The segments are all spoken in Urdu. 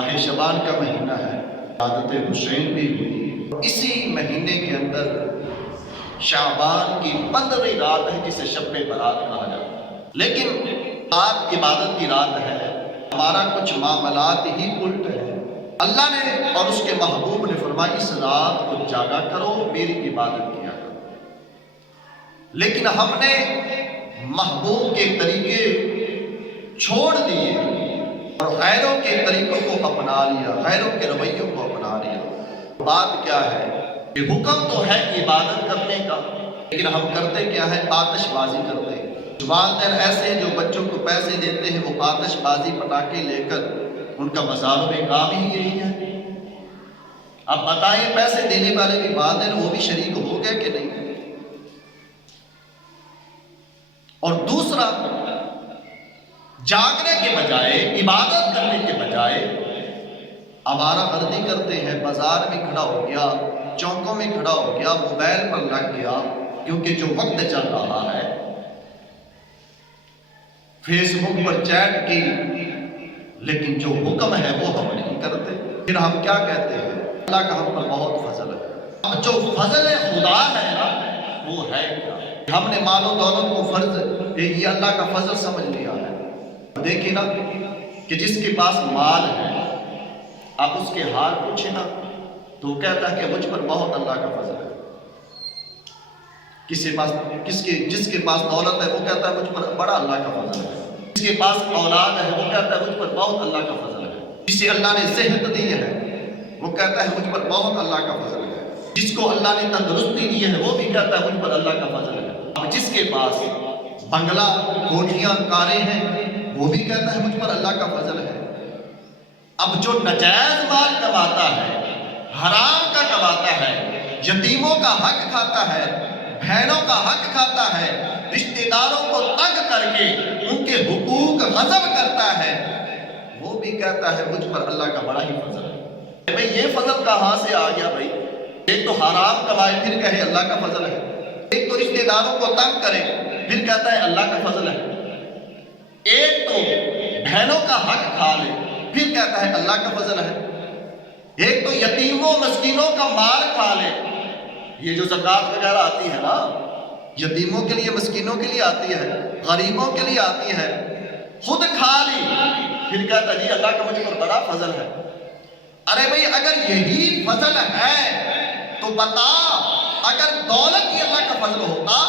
ماہ شعبان کا مہینہ ہے، عادت حسین بھی ہوئی۔ اسی مہینے کے اندر شعبان کی 15ویں رات ہے جسے شب برات کہا جاتا ہے، لیکن آج عبادت کی رات ہے، ہمارا کچھ معاملات ہی الٹ ہے۔ اللہ نے اور اس کے محبوب نے فرمایا اس رات کو جاگا کرو، میری عبادت کیا کرو، لیکن ہم نے محبوب کے طریقے چھوڑ دیے اور غیروں کے طریقوں کو اپنا لیا، غیروں کے رویوں کو اپنا لیا۔ بات کیا ہے کہ حکم تو ہے عبادت کرنے کا، لیکن ہم کرتے کیا ہے؟ آتش بازی کرتے ہیں۔ والدین ایسے ہیں جو بچوں کو پیسے دیتے ہیں، وہ آتش بازی پٹاخے لے کر، ان کا مزاروں میں کام ہی یہی ہے۔ اب بتائیں پیسے دینے والے بھی والدین وہ بھی شریک ہو گئے کہ نہیں؟ اور دوسرا، جاگنے کے بجائے، عبادت کرنے کے بجائے آوارہ گردی کرتے ہیں، بازار میں کھڑا ہو گیا، چوکوں میں کھڑا ہو گیا، موبائل پر لگ گیا، کیونکہ جو وقت چل رہا ہے، فیس بک پر چیٹ کی، لیکن جو حکم ہے وہ ہم نہیں کرتے۔ پھر ہم کیا کہتے ہیں؟ اللہ کا ہم پر بہت فضل ہے۔ اب جو فضل خدا ہے نا، وہ ہے کیا؟ ہم نے مال و دولت کو فرض، یہ اللہ کا فضل سمجھ لیا ہے۔ دیکھیں نا کہ جس کے پاس مال ہے، آپ اس کے حال پوچھیں نا تو وہ کہتا ہے کہ مجھ پر بہت اللہ کا فضل ہے۔ جس کے پاس دولت ہے وہ کہتا ہے مجھ پر بڑا اللہ کا فضل ہے۔ جس کے پاس اولاد ہے وہ کہتا ہے مجھ پر بہت اللہ کا فضل ہے۔ جسے اللہ نے صحت دی ہے وہ کہتا ہے مجھ پر بہت اللہ کا فضل ہے۔ جس کو اللہ نے تندرستی دی ہے وہ بھی کہتا ہے مجھ پر اللہ کا فضل ہے۔ اب جس کے پاس بنگلہ، کوٹھیاں، کاریں ہیں وہ بھی کہتا ہے مجھ پر اللہ کا فضل ہے۔ اب جو ناجائز مال کماتا ہے، حرام کا کماتا ہے، یتیموں کا حق کھاتا ہے، بہنوں کا حق کھاتا ہے، رشتہ داروں کو تنگ کر کے ان کے حقوق غصب کرتا ہے، وہ بھی کہتا ہے مجھ پر اللہ کا بڑا ہی فضل ہے۔ بھئی یہ فضل کہاں سے آ گیا بھائی؟ ایک تو حرام کمائے پھر کہے اللہ کا فضل ہے، ایک تو رشتہ داروں کو تنگ کرے پھر کہتا ہے اللہ کا فضل ہے، ایک تو بہنوں کا حق کھا لے پھر کہتا ہے اللہ کا فضل ہے، ایک تو یتیموں مسکینوں کا مال کھا لے، یہ جو زکوٰۃ وغیرہ آتی ہے نا، یتیموں کے لیے، مسکینوں کے لیے آتی ہے، غریبوں کے لیے آتی ہے، خود کھا لی پھر کہتا ہے جی اللہ کا مجھ پر بڑا فضل ہے۔ ارے بھئی اگر یہی فضل ہے تو بتا، اگر دولت ہی اللہ کا فضل ہوتا،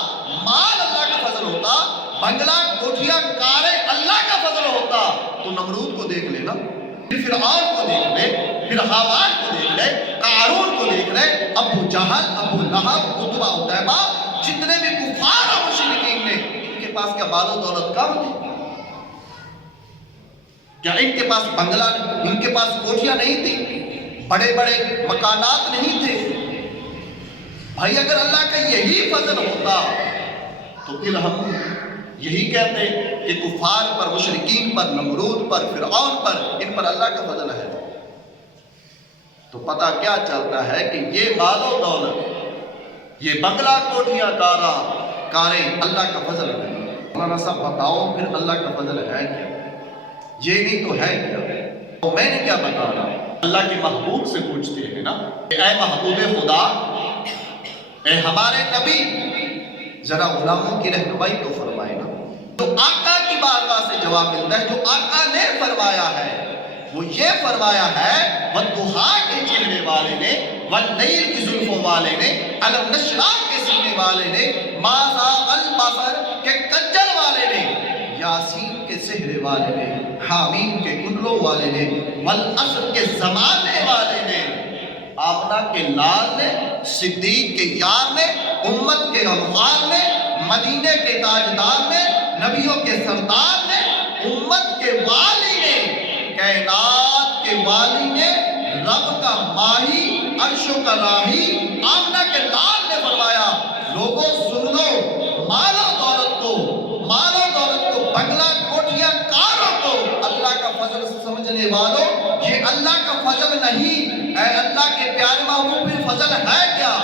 مال اللہ کا فضل ہوتا، بنگلہ، کوٹھیاں، کاریں اللہ کا فضل ہوتا تو نمرود کو دیکھ لینا، پھر فرعون کو دیکھ لے، پھر حامان کو دیکھ لے، قارون کو دیکھ لے، ابو جہل، ابو لہب، عتبہ عتیبہ، جتنے بھی کفار اور مشرکین نے، ان کے پاس کیا مال و دولت کم تھی؟ کیا ان کے پاس بنگلہ، ان کے پاس کوٹھیاں نہیں تھی، بڑے بڑے مکانات نہیں تھے؟ بھائی اگر اللہ کا یہی فضل ہوتا تو پھر ہم یہی کہتے کہ کفار پر، مشرکین پر، نمرود پر، فرعون پر، ان پر اللہ کا فضل ہے۔ تو پتہ کیا چلتا ہے کہ یہ مال و دولت، یہ بنگلہ، کوٹھیاں، کاریں اللہ کا فضل ہے۔ مولانا صاحب بتاؤ پھر اللہ کا فضل ہے کیا؟ یہ نہیں تو ہے کیا؟ تو میں نے کیا بتانا؟ اللہ کے محبوب سے پوچھتے ہیں نا کہ اے محبوب خدا، اے ہمارے نبی، ذرا غلاموں کی رہنمائی تو فرمائے نا۔ تو آقا کی بارگاہ سے جواب ملتا ہے، جو آقا نے فرمایا ہے وہ یہ فرمایا ہے، والضحیٰ کے چہرے والے نے، واللیل کی زلفوں والے نے، الم نشرح کے سینے والے نے، ما زاغ البصر کے کنجر والے نے، یاسین کے سحر والے نے، حامیم کے کنروں والے نے، والعصر کے زمانے والے نے، آمنہ کے لال نے، صدیق کے یار نے، امت کے غمخوار نے، مدینے کے تاجدار نے، نبیوں کے سردار نے، امت کے والی نے، کائنات کے والی نے، رب کا ماہی، عرشوں کا راہی، آمنہ کے لال نے فرمایا لوگوں سن لو، مال و دولت کو، بنگلہ، کوٹھیاں، کاروں کو اللہ کا فضل سمجھنے والوں، یہ اللہ کا فضل نہیں، اے اللہ کے پیارے محبوب پھر فضل ہے کیا؟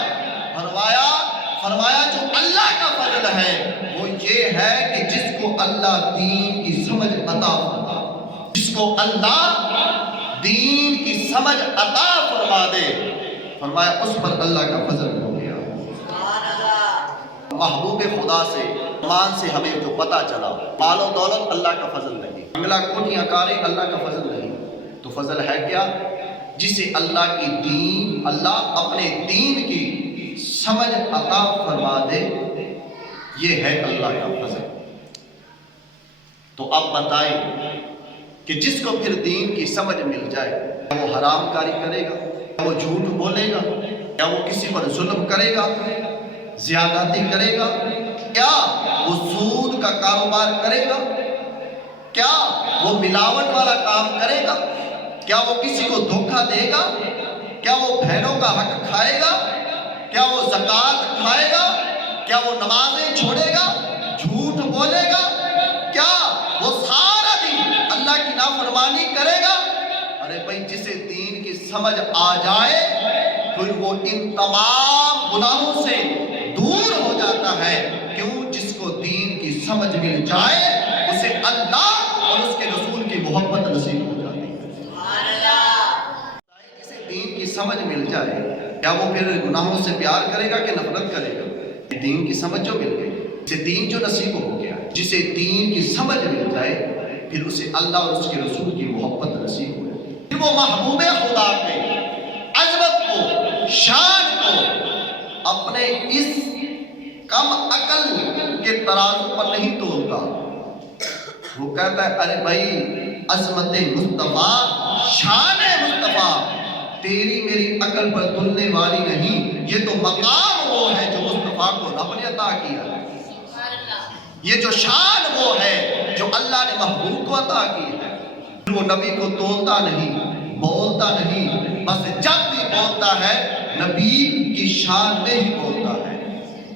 فرمایا جو اللہ کا فضل ہے وہ یہ ہے کہ جس کو اللہ دین کی سمجھ عطا فرمائے، جس کو اللہ دین کی سمجھ عطا فرما دے، فرمایا اس پر اللہ کا فضل ہو گیا۔ محبوب خدا سے ایمان سے ہمیں جو پتہ چلا، مال و دولت اللہ کا فضل نہیں، بنگلہ کوٹیاں کاریں اللہ کا فضل نہیں، تو فضل ہے کیا؟ جسے اللہ کی دین، اللہ اپنے دین کی سمجھ عطا فرما دے، یہ ہے اللہ کا فضل۔ تو اب بتائیں کہ جس کو پھر دین کی سمجھ مل جائے، کیا وہ حرام کاری کرے گا؟ کیا وہ جھوٹ بولے گا؟ کیا وہ کسی پر ظلم کرے گا؟ زیادتی کرے گا؟ کیا وہ سود کا کاروبار کرے گا؟ کیا وہ ملاوٹ والا کام کرے گا؟ کیا وہ کسی کو دھوکہ دے گا؟ کیا وہ بہنوں کا حق کھائے گا؟ کیا وہ زکوٰۃ کھائے گا؟ کیا وہ نمازیں چھوڑے گا؟ جھوٹ بولے گا؟ کیا وہ سارا دن اللہ کی نافرمانی کرے گا؟ ارے بھائی، جسے دین کی سمجھ آ جائے پھر وہ ان تمام گناہوں سے دور ہو جاتا ہے۔ کیوں؟ جس کو دین کی سمجھ مل جائے اسے اللہ اور اس کے رسول کی محبت نصیب ہو جاتی ہے۔ جسے دین کی سمجھ مل جائے، کیا وہ پھر گناہوں سے پیار کرے گا کہ نفرت کرے گا؟ دین کی سمجھ جو مل گئی، اسے دین جو نصیب ہو گیا، جسے دین کی سمجھ مل جائے پھر اسے اللہ اور اس کے رسول کی محبت نصیب ہو جائے۔ پھر وہ محبوب خدا کے عظمت کو، شان کو اپنے اس کم عقل کے ترازو پر نہیں تولتا۔ وہ کہتا ہے ارے بھائی، عظمت مصطفیٰ، شان مصطفیٰ تیری میری عقل پر تلنے والی نہیں، یہ تو مقام وہ ہے جو مصطفیٰ کو رب نے عطا کیا ہے، یہ جو شان وہ ہے جو اللہ نے محبوب کو عطا کی ہے۔ وہ نبی کو تولتا نہیں، بولتا نہیں، بس جب بھی بولتا ہے نبی کی شان میں ہی بولتا ہے،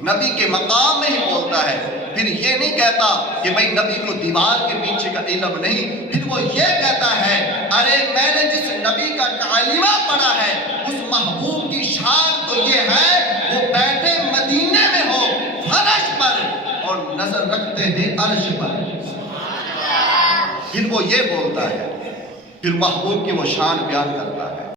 نبی کے مقام میں ہی بولتا ہے۔ پھر یہ نہیں کہتا کہ بھئی نبی کو دیوار کے پیچھے کا علم نہیں، پھر وہ یہ کہتا ہے ارے میں نے جس نبی کا کلمہ پڑھا ہے اس محبوب کی شان تو یہ ہے وہ بیٹھے مدینے میں ہو فرش پر اور نظر رکھتے ہیں عرش پر۔ پھر وہ یہ بولتا ہے، پھر محبوب کی وہ شان بیان کرتا ہے۔